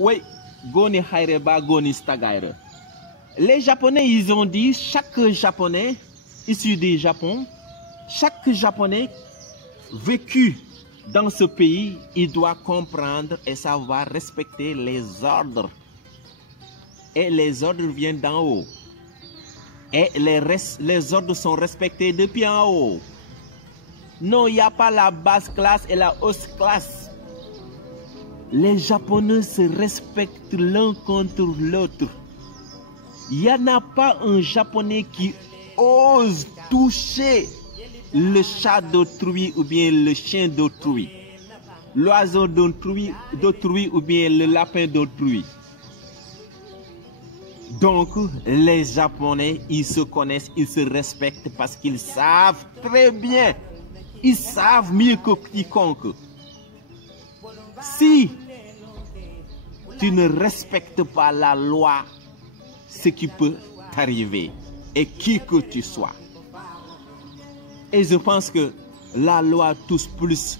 Oui, Goni Haireba, Goni Stagaire. Les Japonais, ils ont dit, chaque Japonais issu du Japon, chaque Japonais vécu dans ce pays, il doit comprendre et savoir respecter les ordres. Et les ordres viennent d'en haut. Et les ordres sont respectés depuis en haut. Non, il n'y a pas la basse classe et la haute classe. Les Japonais se respectent l'un contre l'autre. Il n'y en a pas un Japonais qui ose toucher le chat d'autrui ou bien le chien d'autrui, l'oiseau d'autrui ou bien le lapin d'autrui. Donc, les Japonais, ils se connaissent, ils se respectent parce qu'ils savent très bien, ils savent mieux que quiconque. Si tu ne respectes pas la loi, ce qui peut t'arriver, et qui que tu sois. Et je pense que la loi touche plus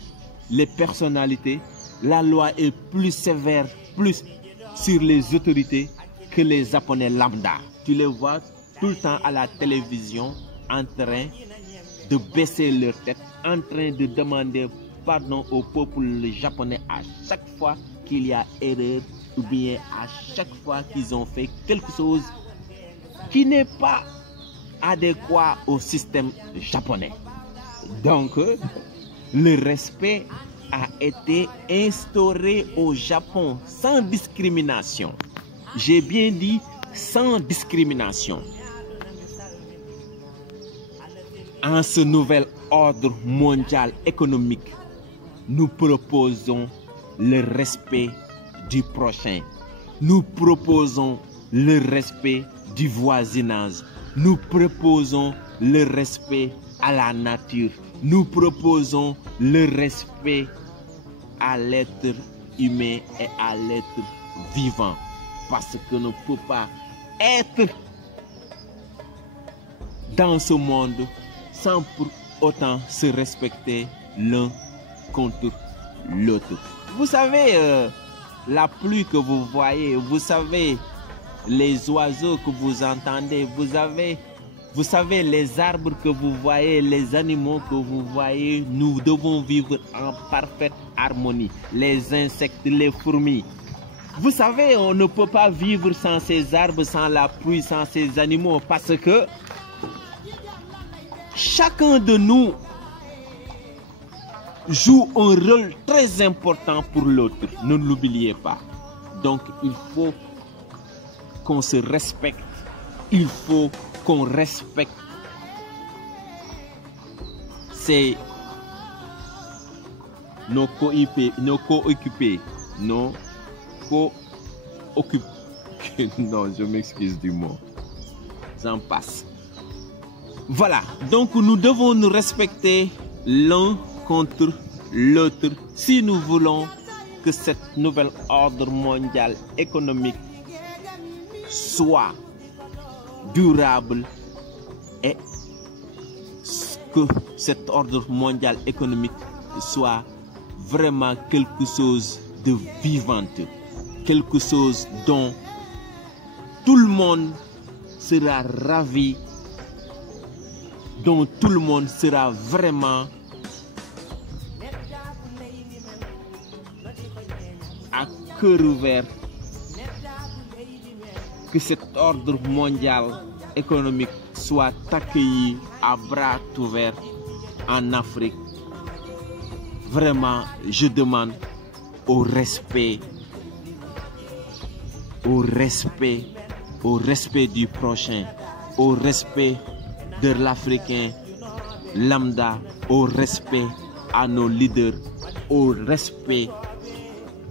les personnalités, la loi est plus sévère, plus sur les autorités que les Japonais lambda. Tu les vois tout le temps à la télévision en train de baisser leur tête, en train de demander pardon au peuple japonais à chaque fois qu'il y a erreur ou bien à chaque fois qu'ils ont fait quelque chose qui n'est pas adéquat au système japonais. Donc, le respect a été instauré au Japon sans discrimination. J'ai bien dit sans discrimination. En ce nouvel ordre mondial économique, nous proposons le respect du prochain. Nous proposons le respect du voisinage. Nous proposons le respect à la nature. Nous proposons le respect à l'être humain et à l'être vivant. Parce que ne peut pas être dans ce monde sans pour autant se respecter l'un contre l'autre. Vous savez, la pluie que vous voyez, vous savez, les oiseaux que vous entendez, vous savez les arbres que vous voyez, les animaux que vous voyez, nous devons vivre en parfaite harmonie. Les insectes, les fourmis. Vous savez, on ne peut pas vivre sans ces arbres, sans la pluie, sans ces animaux, parce que chacun de nous joue un rôle très important pour l'autre. Ne l'oubliez pas. Donc, il faut qu'on se respecte. Il faut qu'on respecte nos coéquipiers, non, je m'excuse du mot. J'en passe. Voilà, donc nous devons nous respecter l'un contre l'autre si nous voulons que cette nouvelle ordre mondial économique soit durable et que cet ordre mondial économique soit vraiment quelque chose de vivant, quelque chose dont tout le monde sera ravi, dont tout le monde sera vraiment à cœur ouvert, que cet ordre mondial économique soit accueilli à bras ouverts en Afrique. Vraiment, je demande au respect du prochain, au respect de l'Africain lambda, au respect à nos leaders, au respect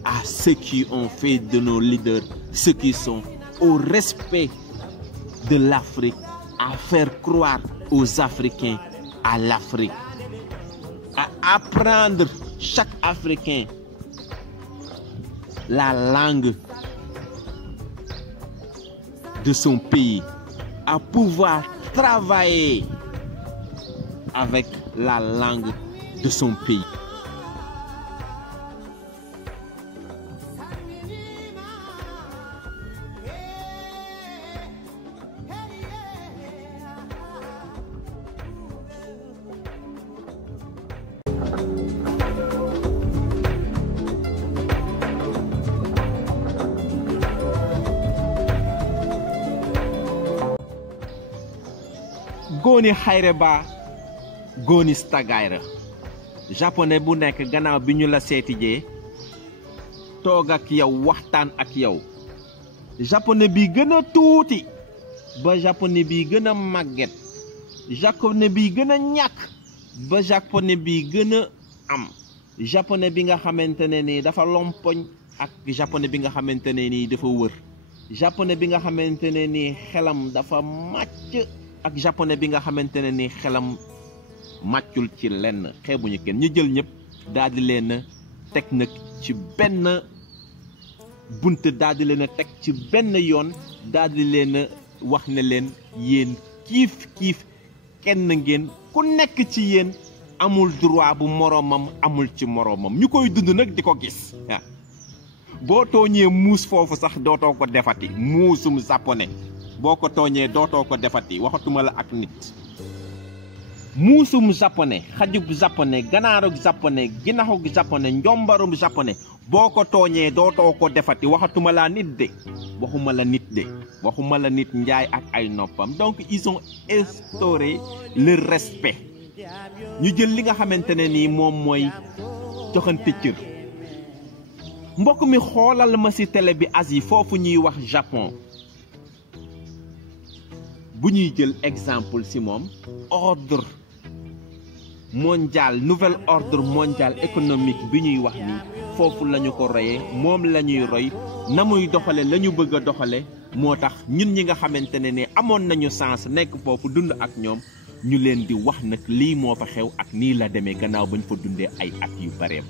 à ceux qui ont fait de nos leaders ceux qui sont, au respect de l'Afrique, à faire croire aux Africains à l'Afrique, à apprendre chaque Africain la langue de son pays, à pouvoir travailler avec la langue de son pays. Goni Hayreba Goni Stagayra japonais bu nekk gannaaw bi ñu la seetijee toog ak yow waxtaan ak yow japonais bi gën a tuuti ba japonais bi gën a màgget japonais bi gën a ñàkk ba japonais bi gën a am japonais bi nga xamante ne ni dafa lompoñ ak japonais bi nga xamante ne ni dafa wër japonais bi nga xamante ne ni xelam dafa màcc ak japonais bi nga xamante ne ni xelam màccul ci lenn xeebuñu kenn ñu jël ñëpp daal di leen teg nag ci benn bunt daal di leen teg ci benn yoon daal di leen wax ne leen yéen kiif kenn ngeen ku nekk ci yéen amul droit bu moroomam amul ci moroomam ñu koy dund nag di ko gis boo tooñee muus foofu sax dootoo ko defati muusum japonais boo ko tooñee dootoo ko defati waxatuma la ak nit muusum japonais xajub japonais ganaarug japonais ginaxug japonais njombarum japonais boo ko tooñee dootoo ko defati waxatuma la nit de waxuma la nit de waxuma la nit njaay ak ay noppam donc ils ont instauré le respect ñu jël li nga xamante ne nii moom mooy joxante cër mbokk mi xoolal ma ci télé bi Asie foofu ñuy wax Japon bu ñuy jël exemple ci moom ordre mondial nouvel ordre mondial économique bi ñuy wax ni foofu lañu ko royee moom la ñuy roy na muy doxale la ñu bëgg a doxale moo tax ñun ñi nga xamante ne ne amoon nañu chance nekk foofu dund ak ñoom ñu leen di wax nag lii moo fa xew ak nii la demee gannaaw bañ fa dundee ay at yu bare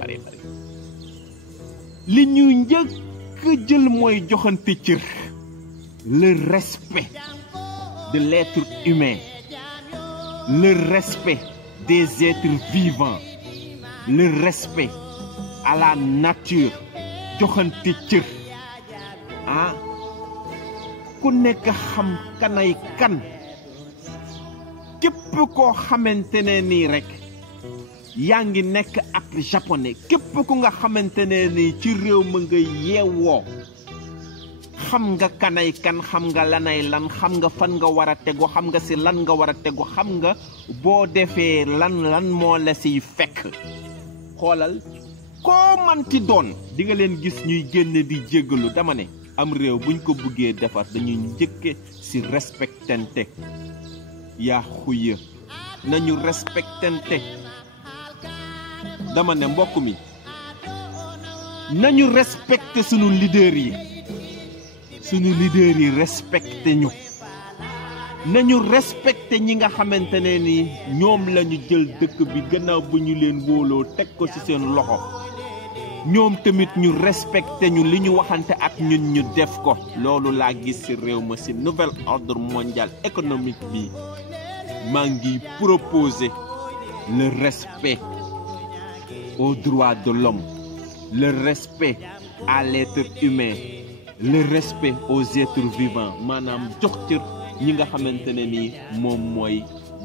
li ñu njëkk jël mooy joxante cër le respect de l'être humain le respect des êtres vivants le respect à la nature joxante cër ku nekk xam kanay kan képp koo xamante ne nii rek yaa ngi nekk ak japonais képp ku nga xamante ne nii ci réew ma nga yeewoo xam nga kanay kan xam nga lanay lan xam nga fan nga war a tegu xam nga ci lan nga war a tegu xam nga boo defee lan moo la ciy fekk xoolal koo manti doon di nga leen gis ñuy génn di jéggalu dama ne am réew buñ ko bëggee defar dañuy njëkke ci respectante yaa xuya nañu respectante dama ne mbokk mi nañu respecté sunu leader yi respecté ñu nañu respecté ñi nga xamante ne ni ñoom lañu jël dëkk bi gannaaw bu ñu leen wóoloo teg ko ci seen loxo ñoom tamit ñu respecté ñu li ñu waxante ak ñun ñu def ko loolu laa gis ci réew ma ci nouvel ordre mondial économique bi maa ngi proposer le respect aux droits de l'homme le respect à l'être humain le respect aux êtres vivants maanaam jox cër ñi nga xamante ne nii moom mooy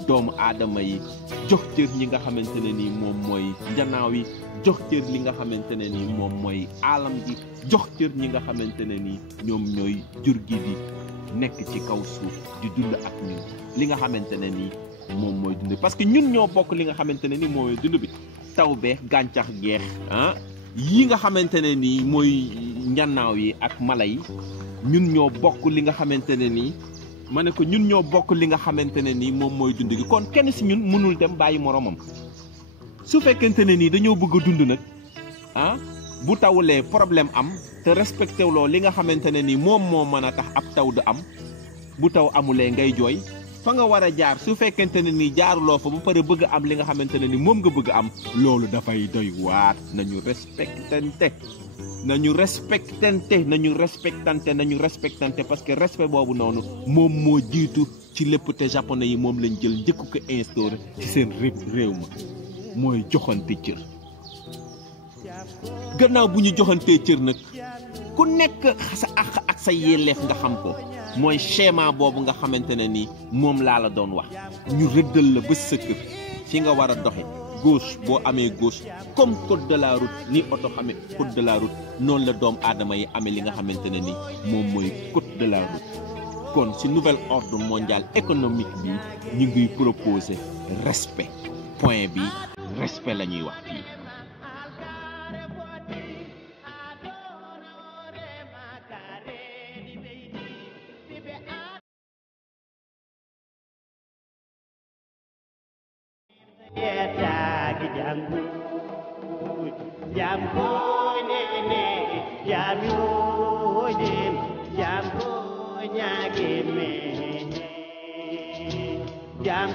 doomu aadama yi jox cër ñi nga xamante ne nii moom mooy njanaaw yi jox cër li nga xamante ne nii moom mooy aalam ji jox cër ñi nga xamante ne nii ñoom ñooy jur gi di nekk ci kaw suuf di dund ak ñun li nga xamante ne nii moom mooy dund parce que ñun ñoo bokk li nga xamante ne nii mooy dund bi taw beex gàncax geex yi nga xamante ne nii mooy njanaaw yi ak mala yi ñun ñoo bokk li nga xamante ne nii ma ne ko ñun ñoo bokk li nga xamante ne nii moom mooy dund gi kon kenn ci ñun mënul dem bàyyi moroomam su fekkente ne nii dañoo bëgg a dund nag bu tawulee problème am te respecté wuloo li nga xamante ne nii moom moo mën a tax ab taw du am bu taw amulee ngay jooy fa nga war a jaar su fekkente ne nii jaaruloo fa ba pare bëgg am li nga xamante ne nii moom nga bëgg am loolu dafay doy waar nañu respectante parce que respect boobu noonu moom moo jiitu ci lépp te japonais yi moom lañ jël njëkk ko instauré ci seen réew ma mooy joxante cër gannaaw bu ñu joxantee cër nag ku nekk sa àq ak sa yelleef nga xam ko mooy schéma boobu nga xamante ne nii moom laa la doon wax ñu rëddal la ba sa kër fi nga war a doxe gauche boo amee gauche comme code de la route ni oto xamee code de la route noonu la doom aadama yi amee li nga xamante ne ni moom mooy code de la route kon ci nouvel ordre mondial économique bi ñu ngi proposer respect point bi respect la ñuy wax fii. Jam